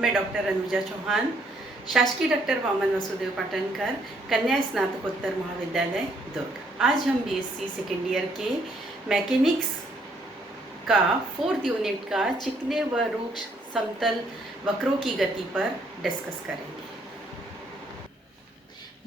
मैं डॉक्टर अनुजा चौहान, शासकीय डॉक्टर वामन वसुदेव पाटनकर, कन्या स्नातकोत्तर महाविद्यालय दुर्ग। आज हम बीएससी सेकेंड ईयर के मैकेनिक्स का 4th यूनिट का चिकने व रूक्ष समतल वक्रों की गति पर डिस्कस करेंगे।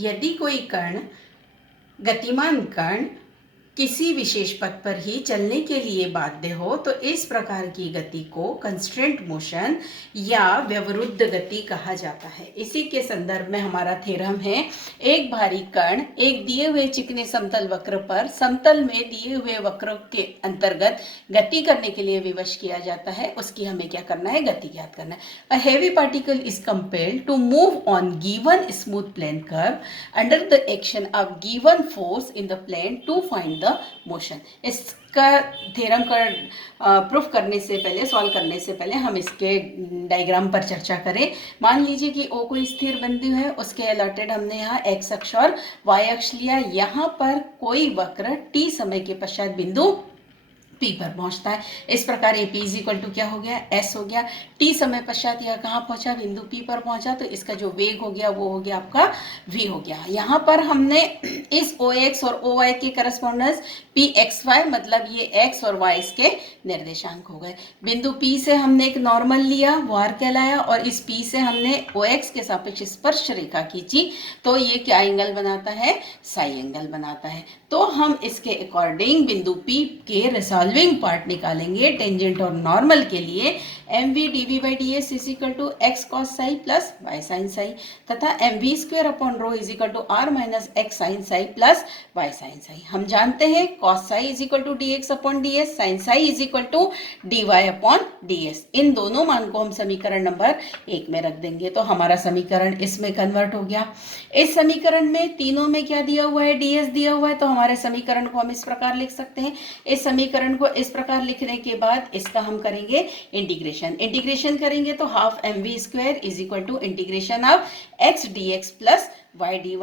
यदि कोई कण, गतिमान कण किसी विशेष पथ पर ही चलने के लिए बाध्य हो तो इस प्रकार की गति को कंस्ट्रेंट मोशन या व्यवरुद्ध गति कहा जाता है। इसी के संदर्भ में हमारा थ्योरम है, एक भारी कण एक दिए हुए चिकने समतल वक्र पर समतल में दिए हुए वक्र के अंतर्गत गति करने के लिए विवश किया जाता है। उसकी हमें क्या करना है, गति ज्ञात करना है। A heavy particle is compelled to move on given smooth plane curve under the action of given force in the plane to find the motion. इसका थ्योरम का प्रूफ करने से पहले, सॉल्व करने से पहले हम इसके डायग्राम पर चर्चा करें। मान लीजिए कि ओ कोई स्थिर बिंदु है, उसके अलॉटेड हमने यहाँ एक्स अक्ष और वाई अक्ष लिया। यहाँ पर कोई वक्र टी समय के पश्चात बिंदु P पर पहुंचता है। इस प्रकार A P is equal to क्या हो गया, S हो गया। T समय पश्चात यह कहाँ पहुंचा, बिंदु P पर पहुंचा, तो इसका जो वेग हो गया वो हो गया आपका V हो गया। यहाँ पर हमने इस OX और OY के करस्पॉन्डेंस PXY, मतलब ये X और Y इसके निर्देशांक हो गए। बिंदु P से हमने एक नॉर्मल लिया, वो R कहलाया, और इस P से हमने OX के सापेक्ष स्पर्श रेखा खींची, तो ये क्या एंगल बनाता है, साई एंगल बनाता है। तो हम इसके अकॉर्डिंग बिंदु P के रिसॉल्विंग पार्ट निकालेंगे टेंजेंट और नॉर्मल के लिए। mv dv by ds is equal to x cos psi plus y sin psi तथा mv square upon rho is equal to r minus x sin psi plus y sin psi। हम जानते हैं cos psi is equal to dx upon ds, sin psi is equal to dy upon ds। इन दोनों मान को हम समीकरण number 1 में रख देंगे, तो हमारा समीकरण इसमें कन्वर्ट हो गया। इस समीकरण में तीनों में क्या दिया हुआ है, ds दिया हुआ है, तो हमारे समीकरण को हम इस प्रकार लिख सकते हैं। इस समीकरण को इस प्रकार लिखने के बाद इसका हम करेंगे इंटीग्रेशन करेंगे, तो half mv square is equal to integration of x dx plus y dy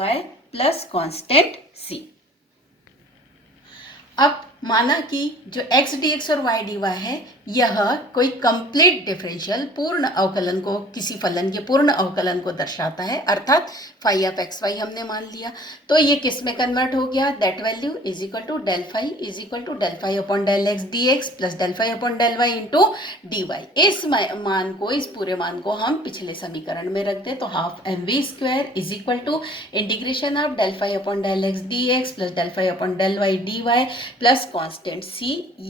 plus constant c। अब माना कि जो x dx और y dy है, यह कोई कंप्लीट डिफरेंशियल पूर्ण अवकलन को, किसी फलन के पूर्ण अवकलन को दर्शाता है, अर्थात फाई ऑफ एक्स वाई हमने मान लिया। तो ये किस में कन्वर्ट हो गया, that value is equal to del phi is equal to del phi upon del x d x plus del phi upon del y into d y. इस मान को, इस पूरे मान को हम पिछले समीकरण में रख दें, तो half m v square is equal to integration of del phi upon del x d x plus del phi upon del y d y plus constant c,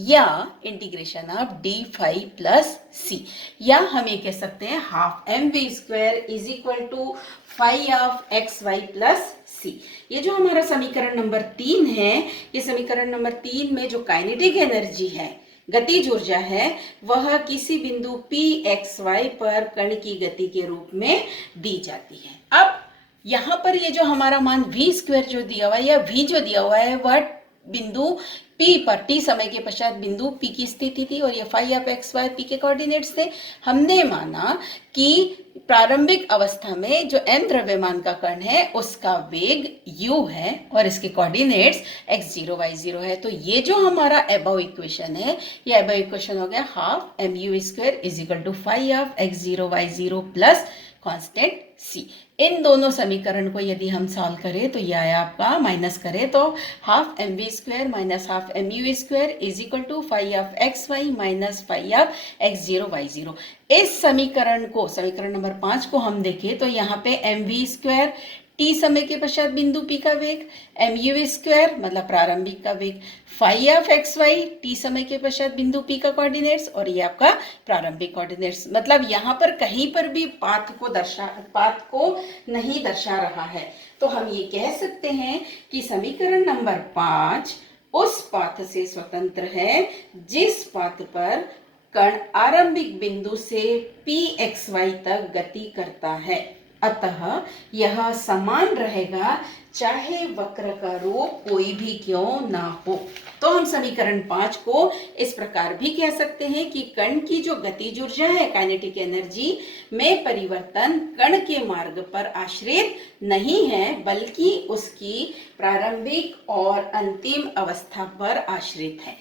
या integration of d phi plus c, या हम ये कह सकते हैं half m v square is equal to phi of x y plus c. ये जो हमारा समीकरण नंबर 3 है, ये समीकरण नंबर 3 में जो काइनेटिक एनर्जी है, गतिज ऊर्जा है, वह किसी बिंदु पी एक्स वाई पर कण की गति के रूप में दी जाती है। अब यहाँ पर ये जो हमारा मान v स्क्वायर जो दिया हुआ है, या v जो दिया हुआ है, वह बिंदु P पर t समय के पश्चात बिंदु P की स्थिति थी, और ये phi of x y P के कोऑर्डिनेट्स थे। हमने माना कि प्रारंभिक अवस्था में जो m द्रव्यमान का कण है उसका वेग u है और इसके कोऑर्डिनेट्स x0 y0 है। तो ये जो हमारा अबव इक्वेशन है, ये अबव इक्वेशन हो गया half mu square is equal to phi of x0 y0 plus constant c। इन दोनों समीकरण को यदि हम सॉल्व करें तो यह आया आपका, माइनस करें तो half m v square minus half m u square is equal to phi of x y minus phi of x zero y zero. इस समीकरण को, समीकरण नंबर 5 को हम देखें तो यहाँ पे एम वी स्क्वायर टी समय के पश्चात बिंदु P का वेग, एम यू स्क्वायर मतलब प्रारंभिक का वेग, phi of x y t समय के पश्चात बिंदु P का कोऑर्डिनेट्स, और ये आपका प्रारंभिक कोऑर्डिनेट्स। मतलब यहाँ पर कहीं पर भी पाथ को नहीं दर्शा रहा है। तो हम ये कह सकते हैं कि समीकरण नंबर 5 उस पाथ से स्वतंत्र है जिस पाथ पर कण आरंभिक बिंदु से PXY तक गति करता है। अतः यह समान रहेगा चाहे वक्र का रूप कोई भी क्यों ना हो। तो हम समीकरण 5 को इस प्रकार भी कह सकते हैं कि कण की जो गतिज ऊर्जा है, काइनेटिक एनर्जी में परिवर्तन कण के मार्ग पर आश्रित नहीं है, बल्कि उसकी प्रारंभिक और अंतिम अवस्था पर आश्रित है।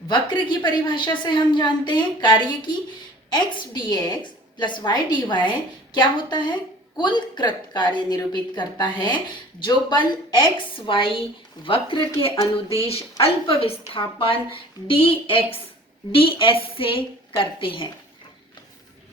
वक्र की परिभाषा से हम जानते हैं कार्य की, x d x plus y d y क्या होता है? कुल कृत कार्य निरूपित करता है जो बल एक्स वाई वक्र के अनुदिश अल्प विस्थापन डी एक्स डी एस से करते हैं।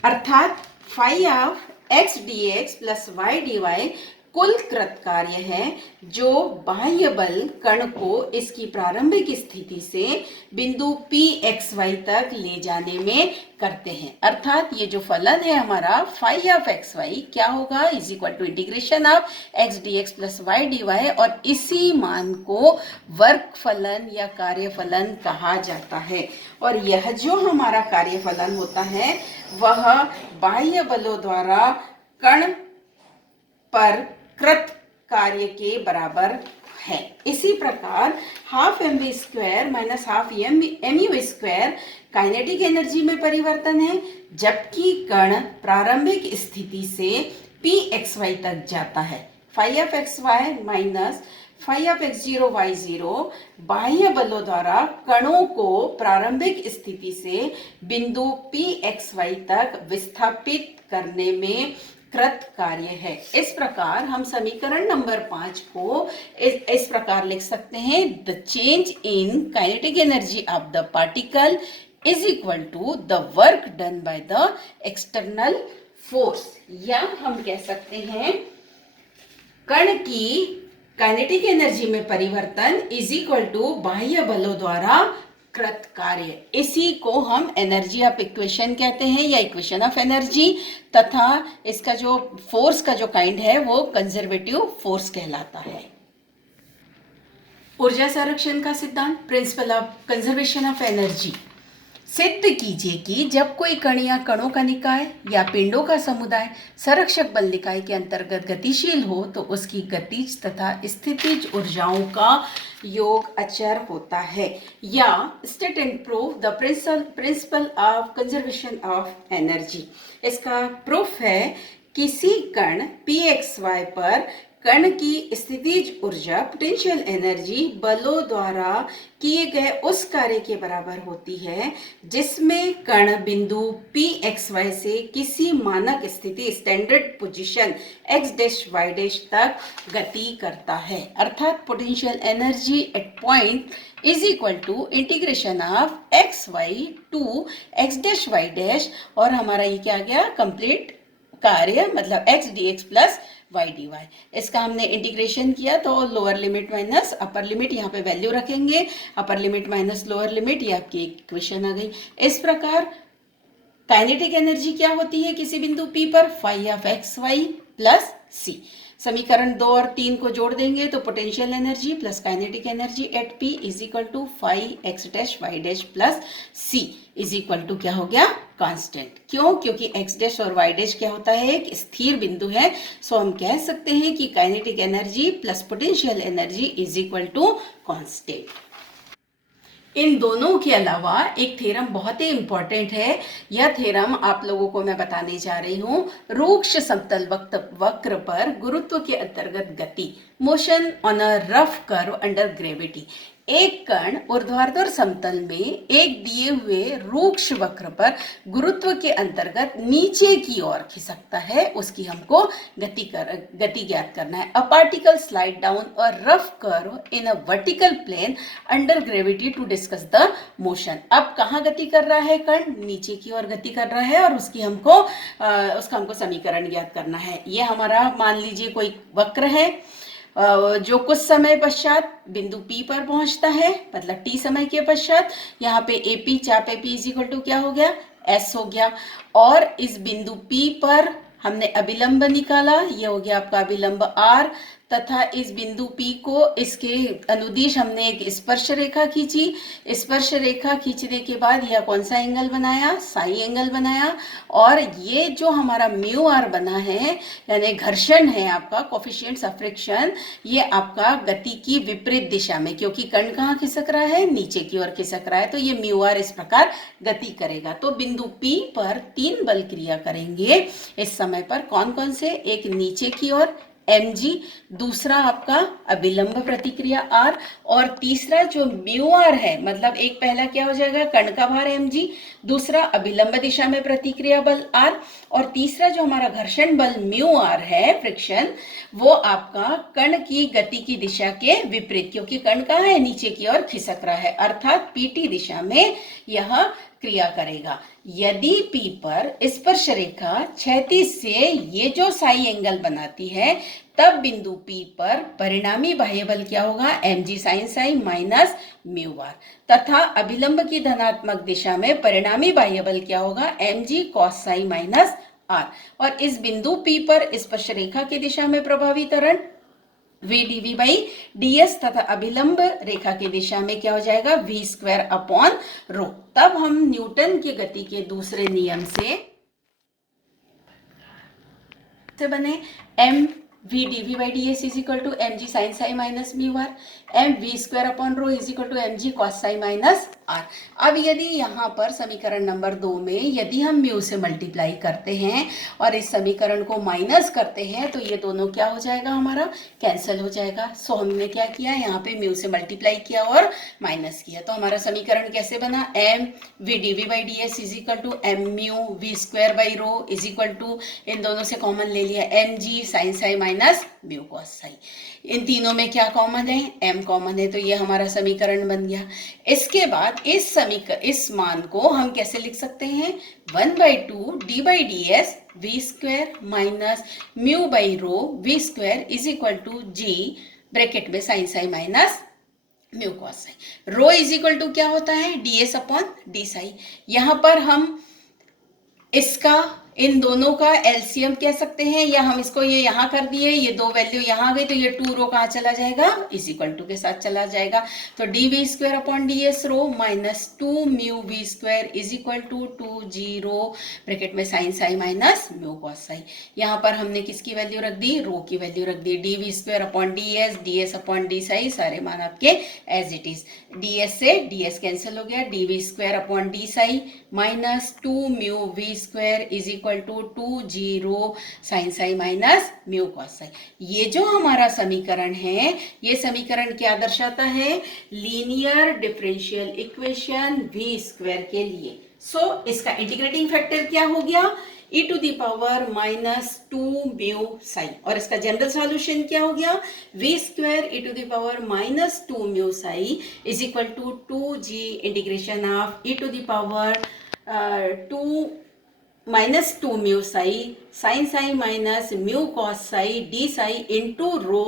अर्थात phi of x d x plus y d y कुल कृत कार्य है जो बाह्य बल कण को इसकी प्रारंभिक स्थिति से बिंदु पी एक्स वाई तक ले जाने में करते हैं। अर्थात ये जो फलन है हमारा फाई ऑफ एक्स वाई क्या होगा? Is equal to integration of x d x plus y d y, और इसी मान को वर्ग फलन या कार्य फलन कहा जाता है। और यह जो हमारा कार्य फलन होता है वह बाह्य बलों द्वारा कण पर कृत कार्य के बराबर है। इसी प्रकार half m v square minus half m u square kinetic energy में परिवर्तन है, जबकि कण प्रारंभिक स्थिति से पी एक्स वाई तक जाता है। Phi of x y minus phi of x zero y zero बाह्य बलों द्वारा कणों को प्रारंभिक स्थिति से बिंदु पी एक्स वाई तक विस्थापित करने में कृत कार्य है। इस प्रकार हम समीकरण नंबर 5 को इस प्रकार लिख सकते हैं, the change in kinetic energy of the particle is equal to the work done by the external force. या हम कह सकते हैं कण की काइनेटिक एनर्जी में परिवर्तन इज इक्वल टू बाह्य बलों द्वारा कृत कार्य। इसी को हम एनर्जी ऑफ इक्वेशन कहते हैं या इक्वेशन ऑफ एनर्जी, तथा इसका जो फोर्स का जो काइंड है वो कंजर्वेटिव फोर्स कहलाता है। ऊर्जा संरक्षण का सिद्धांत, principle of conservation of energy. सिद्ध कीजिए कि जब कोई कण या कणों का निकाय या पिंडों का समुदाय संरक्षक बल निकाय के अंतर्गत गतिशील हो तो उसकी गतिज तथा स्थितिज ऊर्जाओं का योग अचर होता है। या state and prove the principle of conservation of energy. इसका प्रूफ है किसी कण पी एक्स वाई पर कण की स्थितिज ऊर्जा पोटेंशियल एनर्जी बलों द्वारा किए गए उस कार्य के बराबर होती है जिसमें कण बिंदु पी एक्स वाई से किसी मानक स्थिति standard position x dash y dash तक गति करता है। अर्थात potential energy at point is equal to integration of x y to x dash y dash, और हमारा ये क्या गया कंप्लीट कार्य मतलब x d x plus y d y. इसका हमने इंटीग्रेशन किया तो lower limit minus upper limit, यहाँ पे वैल्यू रखेंगे, upper limit minus lower limit, ये आपकी इक्वेशन आ गई। इस प्रकार काइनेटिक एनर्जी क्या होती है किसी बिंदु P पर? Phi of x y plus c. समीकरण 2 और 3 को जोड़ देंगे तो potential energy plus kinetic energy at P is equal to phi x dash y dash plus c is equal to क्या हो गया? कांस्टेंट। क्यों? क्योंकि एक्स डैश और वाई डैश क्या होता है? एक स्थिर बिंदु है। सो हम कह सकते हैं कि kinetic energy plus potential energy is equal to constant. इन दोनों के अलावा एक थ्योरम बहुत ही इंपॉर्टेंट है। यह थ्योरम आप लोगों को मैं बताने जा रही हूँ। रूक्ष समतल वक्र पर गुरुत्व के अंतर्गत गति, motion on a rough curve under gravity. एक कण ऊर्ध्वाधर समतल में एक दिए हुए रूक्ष वक्र पर गुरुत्व के अंतर्गत नीचे की ओर खिसकता है, उसकी हमको गति ज्ञात करना है। A particle slide down a rough curve in a vertical plane under gravity to discuss the motion. अब कहाँ गति कर रहा है कण? नीचे की ओर गति कर रहा है, और उसका हमको समीकरण ज्ञात करना है। ये हमारा मान लीजिए कोई वक्र है जो कुछ समय पश्चात बिंदु P पर पहुंचता है, मतलब T समय के पश्चात। यहाँ पे AP चाप AP इज इक्वल टू क्या हो गया? S हो गया। और इस बिंदु P पर हमने अभिलंब निकाला, ये हो गया आपका अभिलंब R, तथा इस बिंदु P को इसके अनुदिश हमने एक स्पर्श रेखा खींची। स्पर्श रेखा खींचने के बाद यह कौन सा एंगल बनाया? साई एंगल बनाया। और ये जो हमारा म्यू आर बना है यानी घर्षण है आपका, कोफिशिएंट्स ऑफ फ्रिक्शन, ये आपका गति की विपरीत दिशा में, क्योंकि कण कहाँ खिसक रहा है? नीचे की ओर खिसक रहा है, तो ये म्यू आर इस प्रकार गति करेगा। तो बिंदु P पर 3 बल क्रिया करेंगे इस समय पर। कौन कौन से? एक नीचे की ओर, mg, दूसरा आपका अभिलंब प्रतिक्रिया r, और तीसरा जो म्यू आर है, मतलब एक पहला क्या हो जाएगा कण का भार mg, दूसरा अभिलंब दिशा में प्रतिक्रिया बल r, और तीसरा जो हमारा घर्षण बल म्यू आर है, फ्रिक्शन, वो आपका कण की गति की दिशा के विपरीत, क्योंकि कण कहाँ है, नीचे की ओर खिसक रहा है, अर्थात पीटी दिशा में यह क्रिया करेगा। यदि P पर स्पर्श रेखा क्षैतिज से ये जो साई एंगल बनाती है, तब बिंदु P पर परिणामी बाह्य बल क्या होगा, mg sine psi minus mu R, तथा अभिलंब की धनात्मक दिशा में परिणामी बाह्य बल क्या होगा, mg cos psi minus R. और इस बिंदु P पर स्पर्श रेखा की दिशा में प्रभावी त्वरण v dv बाई ds, तथा अभिलंब रेखा की दिशा में क्या हो जाएगा, v स्क्वायर अपॉन रो। तब हम न्यूटन की गति के दूसरे नियम से बने m v dv by ds is equal to mg sine psi minus mu R, m v square upon rho is equal to mg cos psi minus R. अब यदि यहाँ पर समीकरण नंबर 2 में यदि हम म्यू से मल्टीप्लाई करते हैं और इस समीकरण को माइनस करते हैं, तो ये दोनों क्या हो जाएगा, हमारा कैंसिल हो जाएगा। सो हमने क्या किया, यहाँ पे म्यू से मल्टीप्लाई किया और माइनस किया, तो हमारा समीकरण कैसे बना, m v dv by ds is equal to m mu v square by rho is equal to, इन दोनों से कॉमन ले लिया, mg sine psi minus mu cos psi. इन तीनों में क्या कॉमन है, m कॉमन है, तो ये हमारा समीकरण बन गया। इसके बाद इस मान को हम कैसे लिख सकते हैं, 1/2 d by d s v square minus mu by rho v square is equal to g, bracket में sine psi minus mu cos psi. Rho is equal to क्या होता है, d s upon d psi. यहाँ पर हम इसका इन दोनों का एलसीएम कह सकते हैं, या हम इसको ये यहाँ कर दिए, ये दो वैल्यू यहाँ आ गई, तो ये 2 रो कहाँ चला जाएगा, इज इक्वल टू के साथ चला जाएगा। तो d v square upon d s rho minus 2 mu v square is equal to 2g rho, bracket में sine psi minus mu cos psi. यहाँ पर हमने किसकी वैल्यू रख दी, रो की वैल्यू रख दी। D v square upon d s upon d psi, सारे मान आपके as it is. D s से डी एस कैंसिल हो गया, d v square upon d psi minus 2 mu v square is equal to 2g rho sine psi minus mu cos psi. ये जो हमारा समीकरण है, ये समीकरण क्या दर्शाता है, linear differential equation v square के लिए। सो इसका इंटीग्रेटिंग फैक्टर क्या हो गया, e to the power minus 2 mu psi, और इसका जनरल सॉल्यूशन क्या हो गया, v square e to the power minus 2 mu psi is equal to 2g integration of e to the power 2 minus 2 mu psi sine psi minus mu cos psi d psi into rho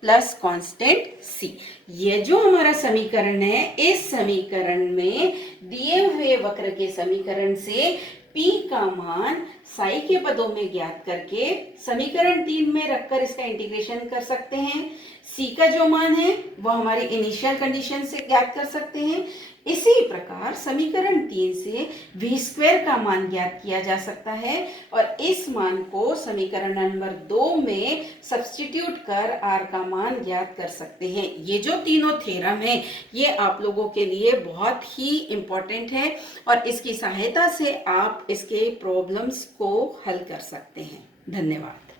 plus constant c. ये जो हमारा समीकरण है, इस समीकरण में दिए हुए वक्र के समीकरण से P का मान साई के पदों में ज्ञात करके समीकरण 3 में रखकर इसका इंटीग्रेशन कर सकते हैं। C का जो मान है वो हमारे इनिशियल कंडीशन से ज्ञात कर सकते हैं। इसी प्रकार समीकरण 3 से v स्क्वायर का मान ज्ञात किया जा सकता है, और इस मान को समीकरण नंबर 2 में सब्स्टिट्यूट कर r का मान ज्ञात कर सकते हैं। ये जो तीनों थ्योरम है, ये आप लोगों के लिए बहुत ही इम्पोर्टेंट है, और इसकी सहायता से आप इसके प्रॉब्लम्स को हल कर सकते हैं। धन्यवाद।